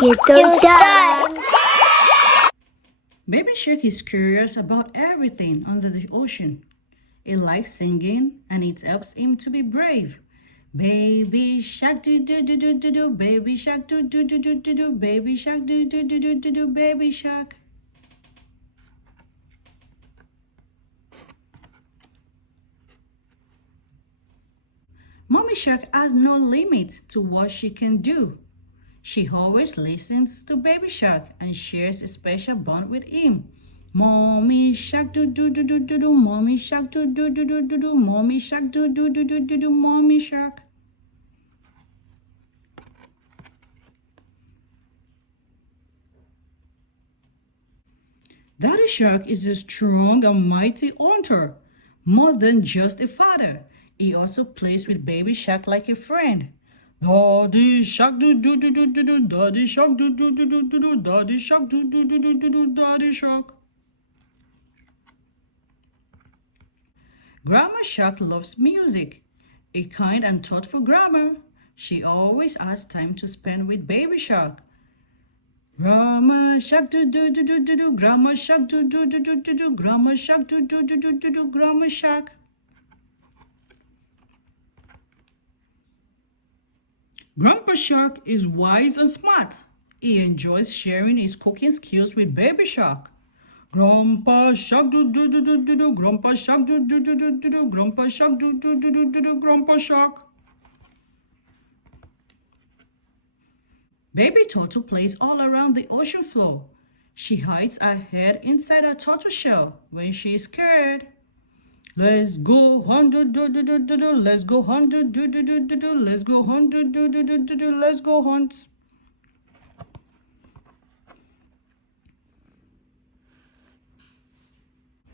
Little time. Baby shark is curious about everything under the ocean. It likes singing and it helps him to be brave. Baby shark do do do do do do, baby shark do do do do do do, baby shark do do do do do do, baby shark. Mommy shark has no limit to what she can do. She always listens to baby shark and shares a special bond with him. Mommy shark do do do do do do, mommy shark do do do do do do, mommy shark do do do do do do, mommy shark. Daddy shark is a strong and mighty hunter, more than just a father. He also plays with baby shark like a friend. Daddy shark do do do do do do, daddy shark do do do do do do, daddy shark do do do do do do, daddy shark. Grandma Shark loves music. A kind and thoughtful grandma. She always has time to spend with Baby Shark. Grandma Shark do do do do do do. Grandma Shark do do do do do do. Grandma Shark do do do do do do. Grandma Shark. Grandpa Shark is wise and smart. He enjoys sharing his cooking skills with Baby Shark. Grandpa Shark do do do do do do. Grandpa Shark do do do do do do. Grandpa Shark do do do do do do. Grandpa Shark. Baby Turtle plays all around the ocean floor. She hides her head inside her turtle shell when she is scared. Let's go hunt do do do do do do. Let's go hunt do do do do do do. Let's go hunt do do do do do do. Let's go hunt.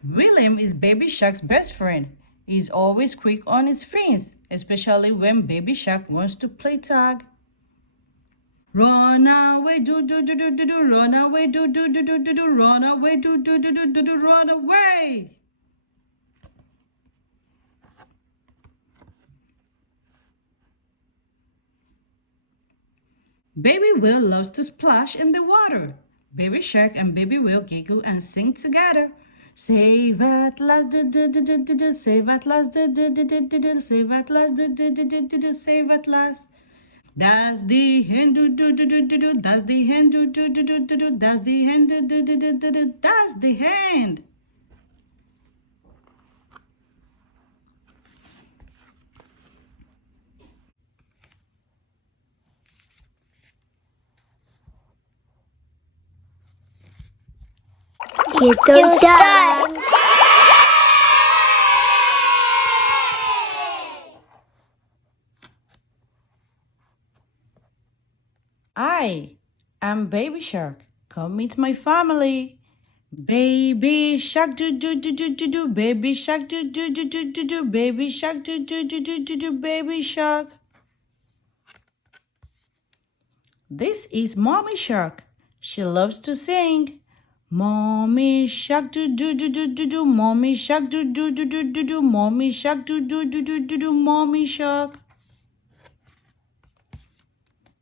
William is Baby Shark's best friend. He's always quick on his fins, especially when Baby Shark wants to play tag. Run away, do do do do do do, run away, do do do do do do, run away, do do do do do do, run away. Baby Whale loves to splash in the water. Baby Shark and Baby Whale giggle and sing together. Save at last, do do do do do do, save at last, do do do do do do, save at last, do do do do do do, save at last. That's the hen do do do do do do. That's the hen do do do do do do. That's the hen do do do do do do. That's the hen. Little time. I am Baby Shark. Come meet my family. Baby Shark do do do do do do. Baby Shark do do do do do do. Baby Shark do do do do do do. Baby Shark. This is Mommy Shark. She loves to sing. Mommy Shark do do do do do do. Mommy Shark do do do do do do. Mommy Shark do do do do do do. Mommy Shark.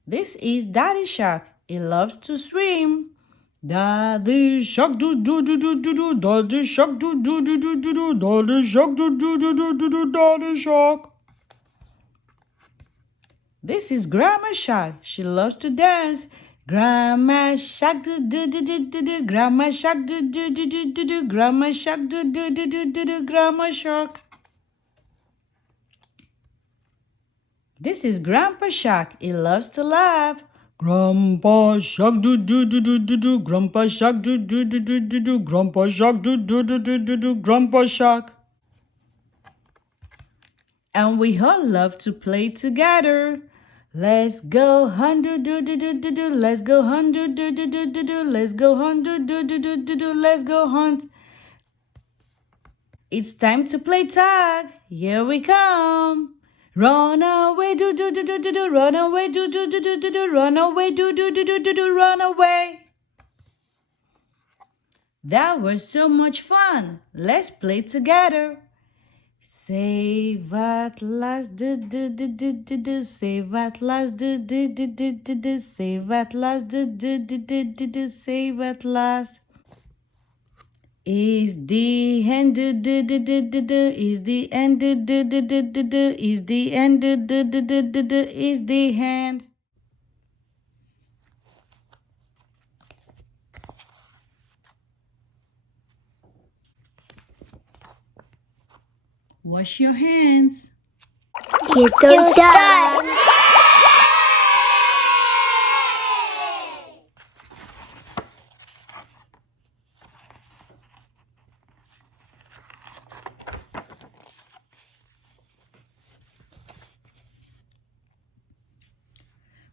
This is Daddy Shark. He loves to swim. Daddy Shark do do do do do do. Daddy Shark do do do do do do. Daddy Shark do do do do do do. Daddy Shark. This is Grandma Shark. She loves to dance. Grandma Shark do do do do do do. Grandma Shark do do do do do do. Grandma Shark do do do do do do. Grandma Shark. This is Grandpa Shark. He loves to laugh. Grandpa Shark do do do do do do. Grandpa Shark do do do do do do. Grandpa Shark do do do do do do. Grandpa Shark. And we all love to play together. Let's go hunt do do do do do do. Let's go hunt do do do do do do. Let's go hunt do do do do do do. Let's go hunt. It's time to play tag. Here we come. Run away, do do do do do do. Run away, do do do do do do. Run away, do do do do do do. Run away. That was so much fun. Let's play together. Save at last, do do do do do do. Save at last, do do do do do do. Save at last, do do do do do do. Save at last. Is the end, do do do do do do. Is the end, do do do do do do. Is the end, do do do do do do. Is the end. Wash your hands. It's time.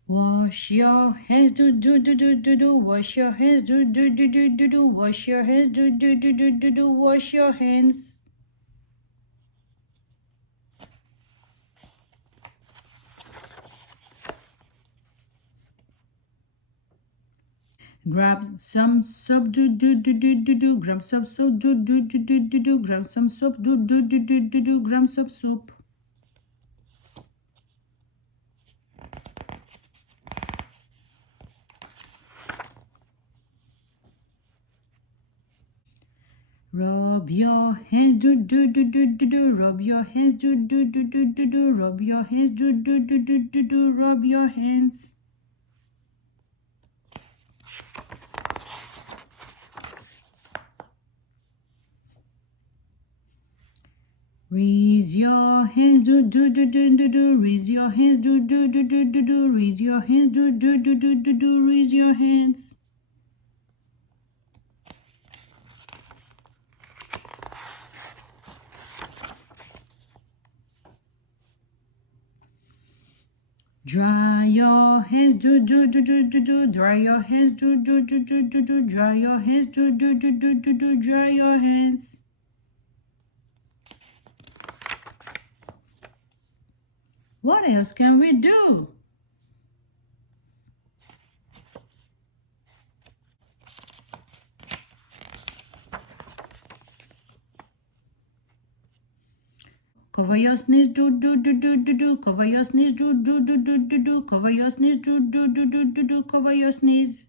Wash your hands, do do do do do do. Wash your hands, do do do do do do. Wash your hands, do do do do do do. Wash your hands. Grab some soap, do do do do do do. Grab some soap, do do do do do do. Grab some soap, do do do do do do. Grab some soap. Rub your hands, do do do do do do. Rub your hands, do do do do do do. Rub your hands, do do do do do do. Rub your hands. Raise your hands, do do do do do do. Raise your hands, do do do do do do. Raise your hands, do do do do do do. Raise your hands. Dry your hands, do do do do do do. Dry your hands, do do do do do do. Dry your hands, do do do do do do. Dry your hands. What else can we do? Cover your sneeze, do do do do do do. Cover your sneeze, do do do do do do. Cover your sneeze, do do do do do do. Cover your sneeze.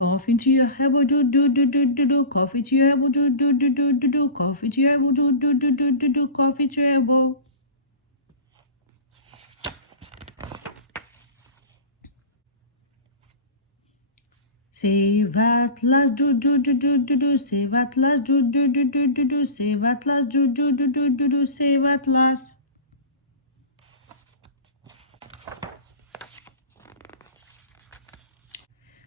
Cough into your elbow, do do do do do do. Cough into your elbow, do do do do do do. Cough into your elbow, do do do do do do. Cough into your elbow. Save at last, do do do do do do. Save at last, do do do do do do. Save at last, do do do do do do. Save at last.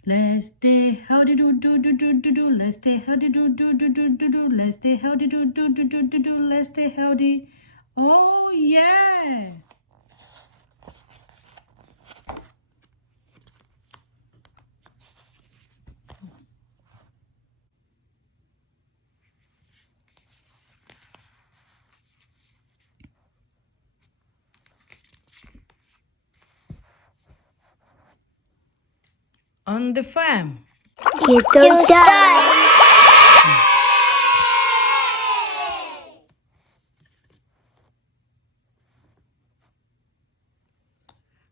Let's stay healthy, do do do do do do. Let's stay healthy, do do do do do do. Let's stay healthy, do do do do do do. Let's stay healthy. Oh yeah. On the farm. It's time.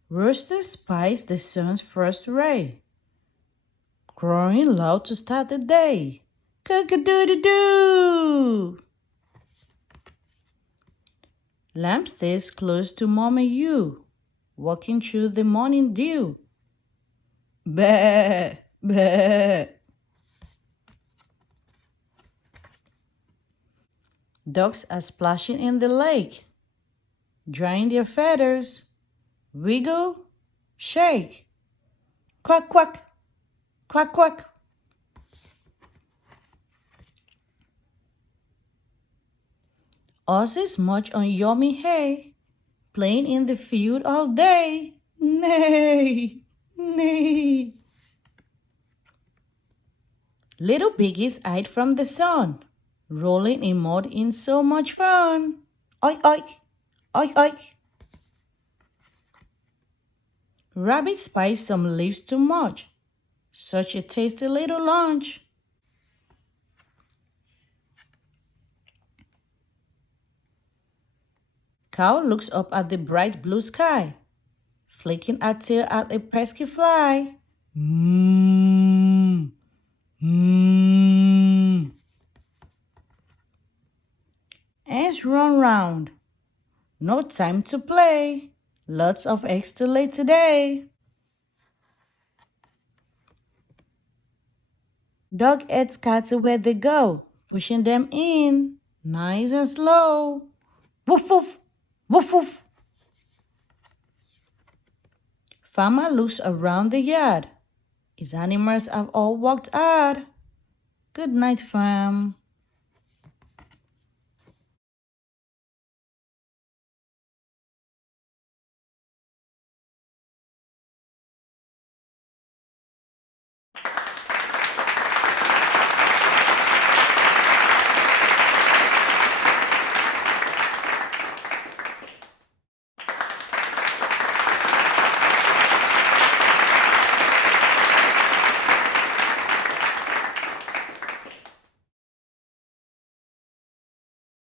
Rooster spies the sun's first ray, crowing loud to start the day. Cock-a-doodle-doo! Lamb stays close to Mommy Ewe, walking through the morning dew. Bah, bah. Ducks are splashing in the lake, drying their feathers. Wiggle, shake. Quack, quack, quack, quack. Horses munch on yummy hay, playing in the field all day. Nay, nay. Little piggies hide from the sun, rolling in mud in so much fun. Oink, oink, oink, oink. Rabbit spied some leaves to munch. Such a tasty little lunch. Cow looks up at the bright blue sky, flicking a tail at a pesky fly. Mmm, mmm. Ants run round. No time to play. Lots of eggs to lay today. Dog eats cats where they go, pushing them in, nice and slow. Woof woof, woof woof. Farmer looks around the yard. His animals have all walked out. Good night, fam.